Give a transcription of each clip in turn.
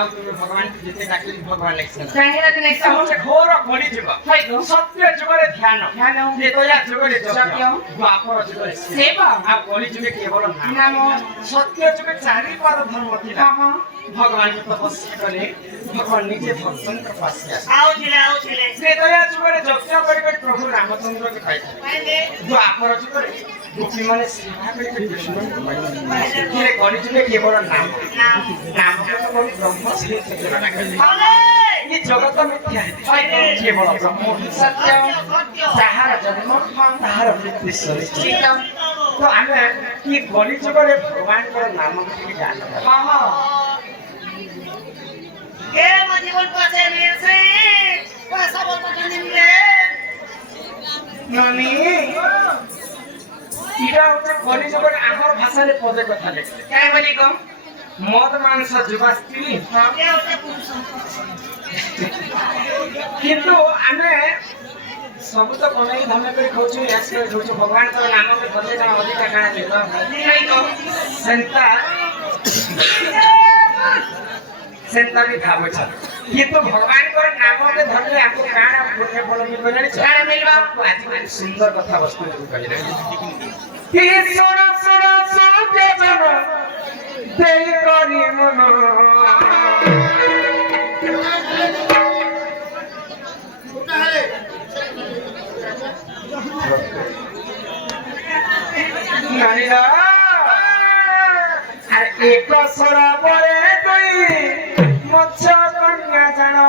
ଆଉ ତୁମେ ଭଗବାନ ଯେତେ ଡାକିଲି ଭଗବାନ ଲେଖିଛନ୍ତି କାହିଁକି ନା ନେକ୍ସଟ ହଉଛି ଘୋର କଳି ଯୁଗ ସତ୍ୟ ଯୁଗରେ ଧ୍ୟାନ ତ୍ରେତୟା ଯୁଗରେ ଯଜ୍ଞ ଦ୍ୱାପର ଯୁଗରେ ସେବା ଆଉ କଳି ଯୁଗରେ କେବଳ ନାମ ସତ୍ୟ ଯୁଗରେ ଚାରି ପାଦ ଧର୍ମ ଥିଲା ଭଗବାନ ତପସ୍ୟା କଲେ ଭଗବାନ ନିଜେ ଭକ୍ତଙ୍କ ପାଶେ ଆସିଲେ ତ୍ରେତୟା ଯୁଗରେ ଯଜ୍ଞ କରି କରି ପ୍ରଭୁ ରାମଚନ୍ଦ୍ରଙ୍କୁ ପାଇଥିଲେ ଦ୍ୱାପର ଯୁଗରେ ଗୋପୀମାନେ ସେବା କରି କରି କୃଷ୍ଣଙ୍କୁ ପାଇଥିଲେ କଳି ଯୁଗରେ କେବଳ ନାମ କଲି ବ୍ରହ୍ମ ଶ୍ରୀ ये जगत मिथ्या केवल ब्रह्म सत्य ताहार जन्म ताहार मृत्यु सुनिश्चित तो आमे ये कलि जुगरे भगवान को नाम के जान हां हां ए मजीवन पासे में से पैसा बोल पकड़ निले नानी इरा होते कलि जुगरे आमर भाषा रे पदे कथा लिखले काय बोली कम मद मांस जुवा स्त्री किंतु आमे सब तो बनाई धमे पे खोजु यास कर खोजु भगवान का नाम में बदले का अधिक काना देबा नहीं तो सेंता भी खाबो छ किंतु भगवान को नाम के धरले आपको काना पुण्य फल मिल गले काना मिलबा आज सुंदर कथा वस्तु कहले कि सोना सोना सोके जन देई करी मन नानीला अरे एक सरोवरे दुई मत्स्य कन्या जाना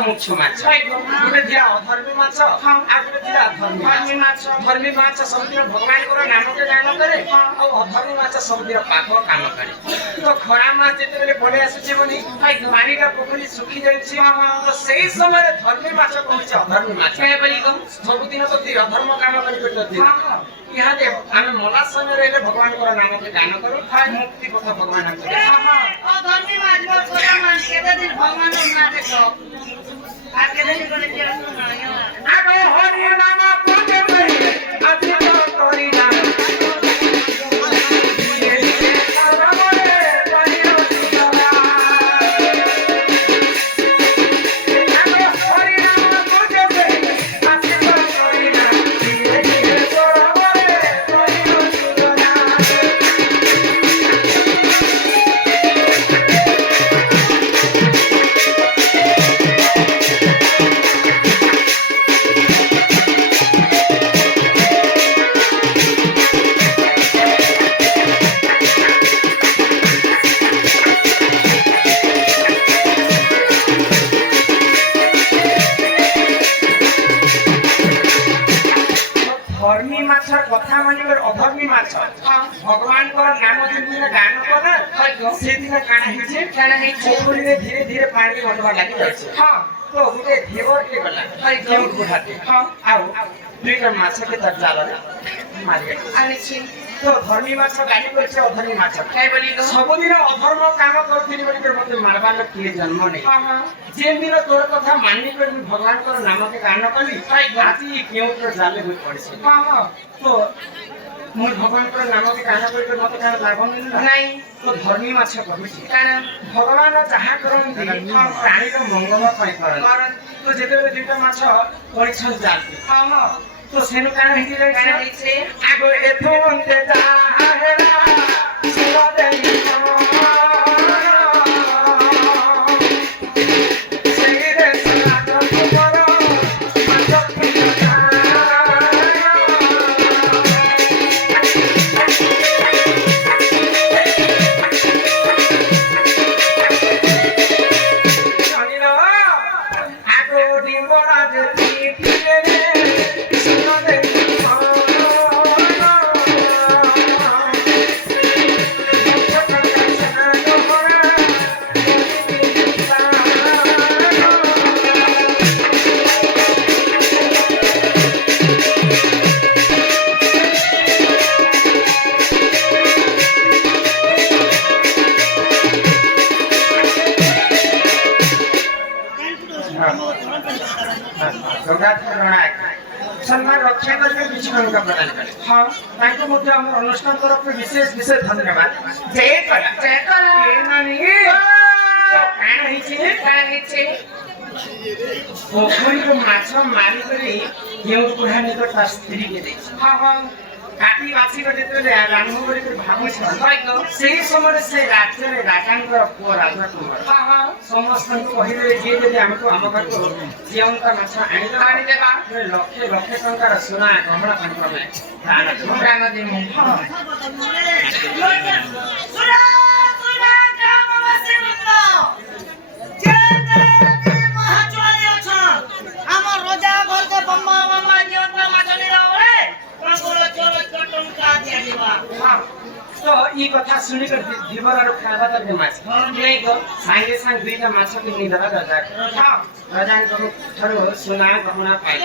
मुख्य माछ गुटे दिया अधर्मी माछ आ गुटे दिया धर्मी माछ धर्मी माछ सबदिन भगवान को नाम के गान करे आ अधर्मी माछ सबदिन पाप काम करे तो खरा माछ जेते बेले पड़े आसी बनी पानी का पोखरी सुखी जाइछि तो सही समय धर्मी माछ कहछि अधर्मी माछ के बोली कम सबदिन तो ती अधर्म काम करि पेटति यहाँ दे आमे मला समय रहले भगवान को नाम के गान करो मुक्ति पथ भगवान को अधर्मी माछ छोरा माछ के दिन भगवान ना देखो आके नहीं बोले के आगो हरि नाम पूजे मई अति तो तोरी नाम भगवान को नाम दिन गान करा से दिन काना हिचे पोखरी रे धीरे धीरे पानी बटवा लागि जाय हां तो गुटे धेवर के गला केउ गुहाते हां आउ दुईटा माछ के तक जाला मारि आनि छी तो धर्मी माछ गाली करछे अधर्मी माछ काय बोली सब दिन अधर्म काम करथिनी बोली के मते मारबा ल के जन्म नै हां जे दिन तोर कथा मान्नी कर भगवान को नाम के गान कली आती केउ तो जाले होई पड़छे हां तो मोर भगवान को नाम के गाना कर मत का लागन नहीं तो धर्मी माछ कहछि कारण भगवान जहा करन प्राणी को मंगल पाई करन तो जेते दुटा माछ परिछन जाति हां तो सेनु कारण हिति जाय आगो एथो अंते जा हेरा सुवा देई সম্মান রক্ষা করবে কিছু ভূমিকা প্রদান করে হ্যাঁ তাকে মধ্যে আমার অনুষ্ঠান তরফে বিশেষ বিশেষ ধন্যবাদ জয় কলা এ নানি কাণ হইছে ପୋଖରୀରୁ ମାଛ ମାରିକରି କେଉଁ ବୁଢ଼ା ନିକଟ ତା ସ୍ତ୍ରୀକେ ଦେଇଛି କାଟି ବାଛିକ ଯେତେବେଳେ ଆରମ୍ଭ କରିକରି ଭାବୁଛି ସେଇ ସମୟରେ ସେ ରାଜ୍ୟରେ ରାଜାଙ୍କର ପୁଅ ରାଜା କୁମାର ସମସ୍ତଙ୍କୁ କହିଦେଲେ ଯିଏ ଯଦି ଆମକୁ ଆମ ପାଖକୁ ଜିଅନ୍ତା ମାଛ ଆଣିଦେବା ଲକ୍ଷେ ଲକ୍ଷେ ଟଙ୍କାର ସୁନା ଗହଣା ତାଙ୍କର ଦାନ ଦେମୁ तो ई कथा सुनिकर जीवनहरु खाबा त बेमास नै गो साङ्गे साङ दुईटा माछा किन्ने दरा राजा राजाको ठरो सुना गहना पाइ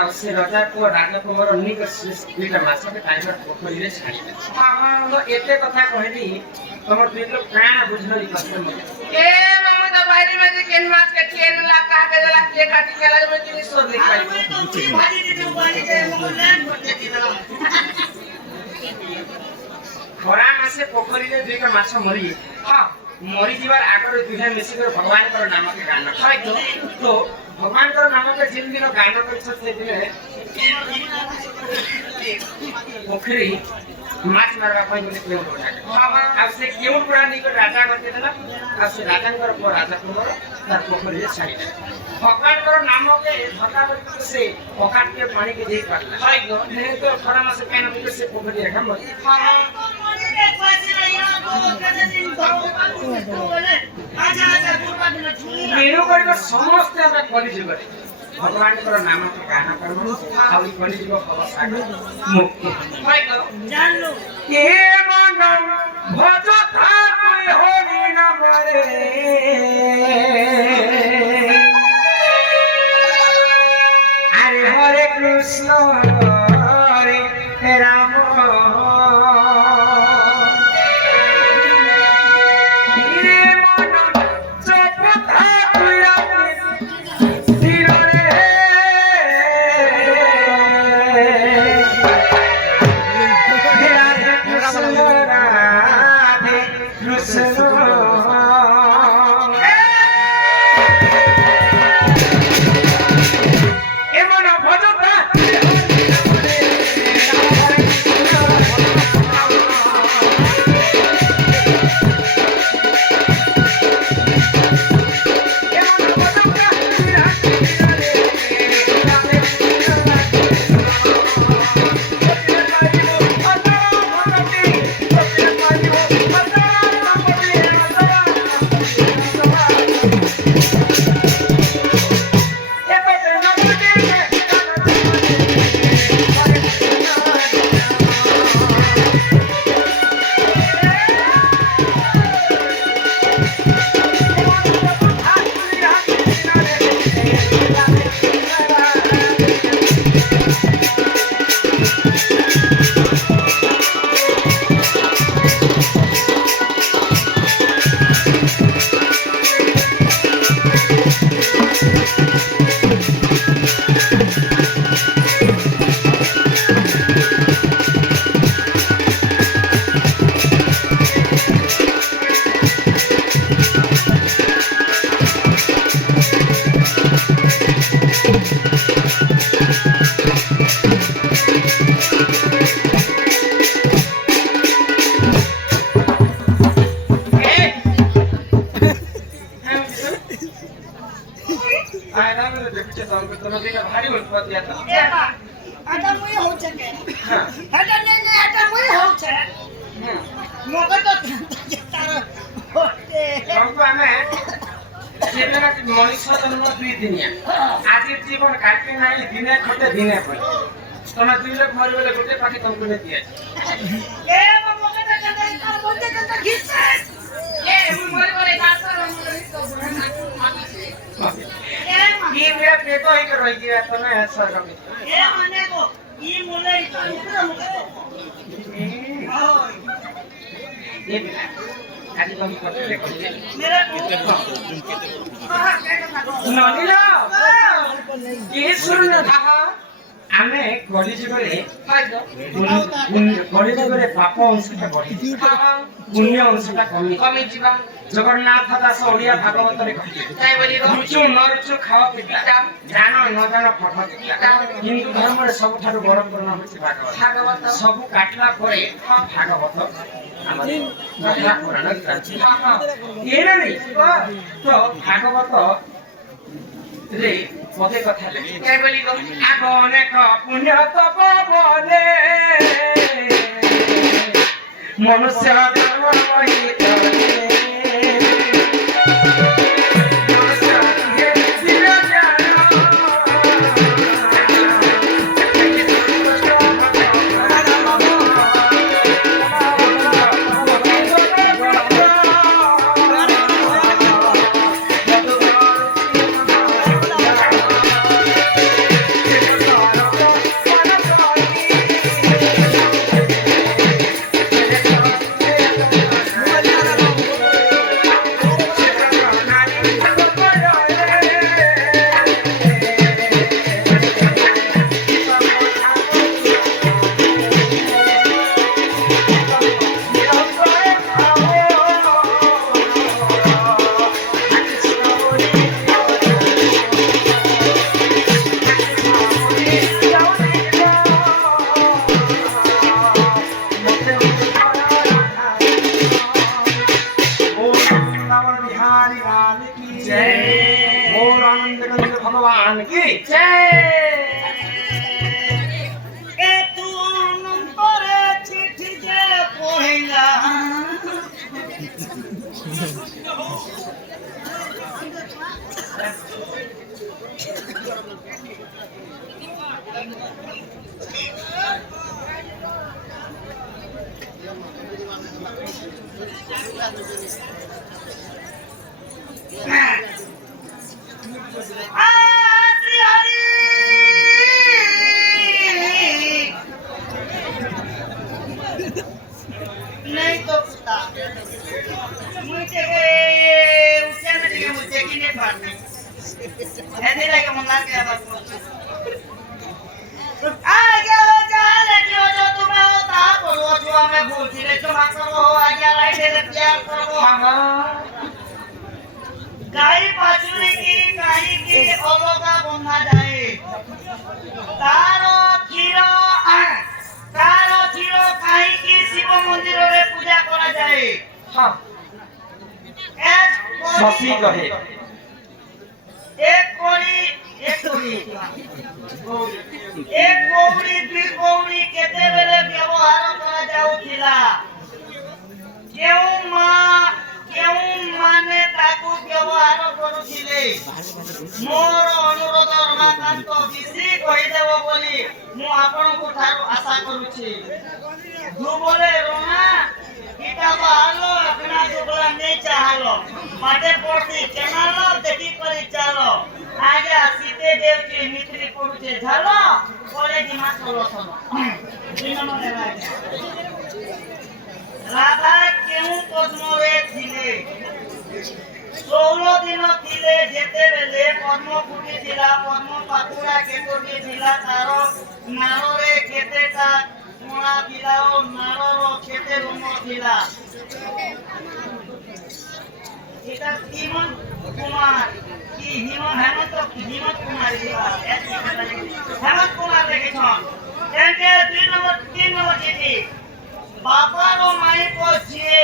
अब से राजाको राजाको मोर निक दुईटा माछा के टाइमर पोखरीले छाडिले म एते कथा कहली तमर दुई लोग का बुझली कथा म ए मम त बाहिर में जे केन माछ के केन ला का के ला के काटी के ला में किनी सोध लिखाइ भाजी दे भाजी के मम ल्यान करते दिला खरा मासे पोखरीले दुईटा माछ मरि मरि जीवार आगर दुईटा मिसिकर भगवानकर नाम के गान तो भगवानकर नाम के जिन दिन गान करछ से दिन पोखरी माछ मारवा पई बोले केउ रोना अब से केउ पुरा निकट राजा करते देला अब से राजांकर पुरा राजा कुमार तार पोखरी छाड़ी भगवानकर नाम के धक्का करके से पकाट के पानी के दे पाला नहीं तो खरा मासे पेन के से पोखरी रखम समस्त कलिजुग भगवान नाम के गान कर्म कलिजुग मुक्ति भज हरि नाम रे अरे हरे कृष्ण हरे राम भारी उत्पत्ति आता आता मुई हो छके हटा ने हटा मुई हो छे मोके तो तार होते हमको हमें जेबना मनुष्य जन्म दुई दिनिया आज जीवन काटे नाही दिने खटे दिने पय तमे दुई लोग मरि बोले गोटे पाखी तुमको ने दिया ए मोके तो तार बोलते तो घिस ए मरि बोले खासर तो ये मेरा पेटो ही कर रही है तो मैं ऐसा कर ए माने को ये मोले तो ये ଆଜି ତମ କଥାରେ କହିଲେ मेरे को हां केटा थाको ନନିଲ କିଏ ଶୁଣ ତାହା ଆମେ କଳିଯୁଗରେ କଳିଯୁଗରେ ପାପ ଅଂଶଟା ବଢି ପୁଣ୍ୟ ଅଂଶଟା କମିଯିବା ଜଗନ୍ନାଥ ଦାସ ଓଡ଼ିଆ ଭାଗବତରେ କହିଲେ ରୁଚୁ ନ ରୁଚୁ ଖାଅ ପିତା ଜାଣ ନ ଜାଣ ପଠ ହିନ୍ଦୁ ଧର୍ମରେ ସବୁଠାରୁ ବଡ଼ ପୂର୍ଣ୍ଣ ହେଉଛି ଭାଗବତ ସବୁ କାଟିଲା ପରେ ଭାଗବତ ଆମର ପୁରାଣ ଏଇଟା ନେଇ ତ ଭାଗବତ ରେ ମତେ କଥା ଲେଖେ ଆଗ ଅନେକ ପୁଣ୍ୟ ତପ ବନେ ମନୁଷ୍ୟ ଧର୍ମ ବହିତରେ भगवान की जय ए तू नंबर चिट्ठी दे पढ़ेला नहीं तो कुत्ता मुझे उससे में दिखे मुझे की नहीं पड़नी ऐसे लगे मंगार के अब आगे हो जा लेकिन हो जो तुम्हें होता बोलो जो हमें भूलती ले जो मत करो आगे राइट ले प्यार करो गाय पाचुरी की गाय की ओलोगा बंधा जाए तारो क्षीर काई की शिव मंदिर रे पूजा करा जाए हाँ शशि कहे एक कोड़ी दुई कौड़ी केते बेले व्यवहार करा जाउथिला केउ माने ताकू व्यवहार करूथिले मोर अनुरोध रमाकांत बिश्री कहि देबो बोली मु आपनको थारु आशा करूछि दुबले रोना इटा बालो अपना दुबला नहीं चाहलो बाटे पड़ती केनालो देखी परी चालो आगे सीते देव की मित्री पड़ुचे झालो कोले दिमा सोलो सोलो दुई नंबर राधा केउ पद्मरे थिले 16 दिन थिले जेते बेले पद्म फुटी थिला पद्म पाकुरा केतोटी थिला तारो नारोरे केतेटा मोळा थिलाओ नारोरो केते रुमो थिला এটা হিমন্ত কুমার কি হেমন্ত কুমার হেমন্ত কুমার দেখেছেন একে 3 নম্বর চিঠি বাপারও মাই পছিয়ে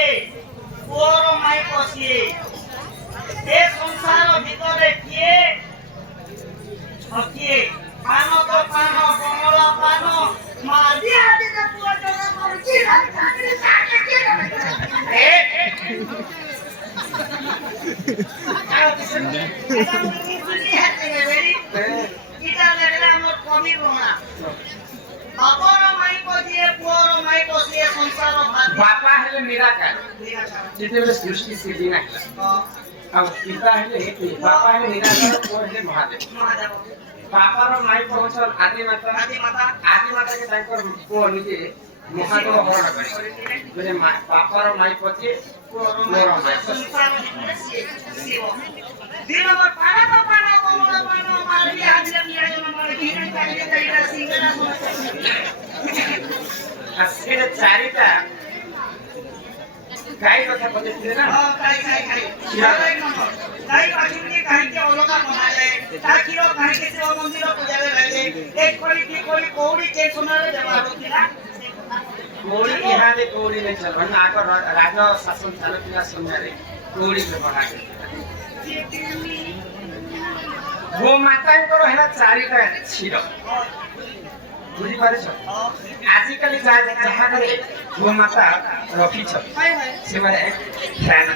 ওরও মাই পছিয়ে এ সংসার ভিতরে কিয়ে পান তো পান কমলা পান মা দিয়া দিতে পুরো জনা করছি बापा हेले निराकार जेतेबेले सृष्टि सृजी ना अब पिता हेले बापा हेले निराकार पुओ हेले महादेव बापार माई पहुंचल आदि माता के तांकर पुओ निजे ମହାଦେବ ହରଣ କରି ବୋଲେ ବାପର ମାଇ ପତି ମୋର ମାଇ ସଂସାର ଭିତରେ ଶିବ ଦିନ ପାଣ କମଳ ପାଣ ମାରି ଆଜିର ନିୟମ ମାରି ଦିନ କାଲି ଦେଇରା ସିଙ୍ଗଡ଼ା ଆସିଲେ ଚାରିଟା ଗାଈ କଥା କହିଥିଲେ ନା ଖାଇ ଅଛନ୍ତି କାହିଁକି ଅଲଗା ବନାଯାଏ ତା କ୍ଷୀର କାହିଁକି ଶିବ ମନ୍ଦିର ପୂଜାରେ ଲାଗେ ଏକ କରି ଦି କରି କଉଡ଼ି କେ ସମୟରେ ବ୍ୟବହାର ହେଉଥିଲା କଉଡ଼ି ଇହାଦେ କଉଡ଼ି ନେଇ ଚାଲ ଆଗ ରାଜ ଶାସନ ଚାଲୁଥିଲା ସମୟରେ କଉଡ଼ି ବ୍ୟବହାର ଗୋମାତାଙ୍କର ହେଲା ଚାରିଟା କ୍ଷୀର ବୁଝିପାରିଛ ଆଜିକାଲି ଯାହା ଘରେ ଗୋମାତା ରଖିଛ ସେମାନେ ଧ୍ୟାନ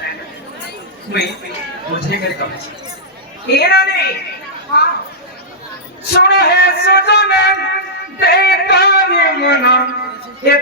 ମୁଇଁ ବୁଝେଇକରି କହୁଛି ଏରାରେ ଶୁଣ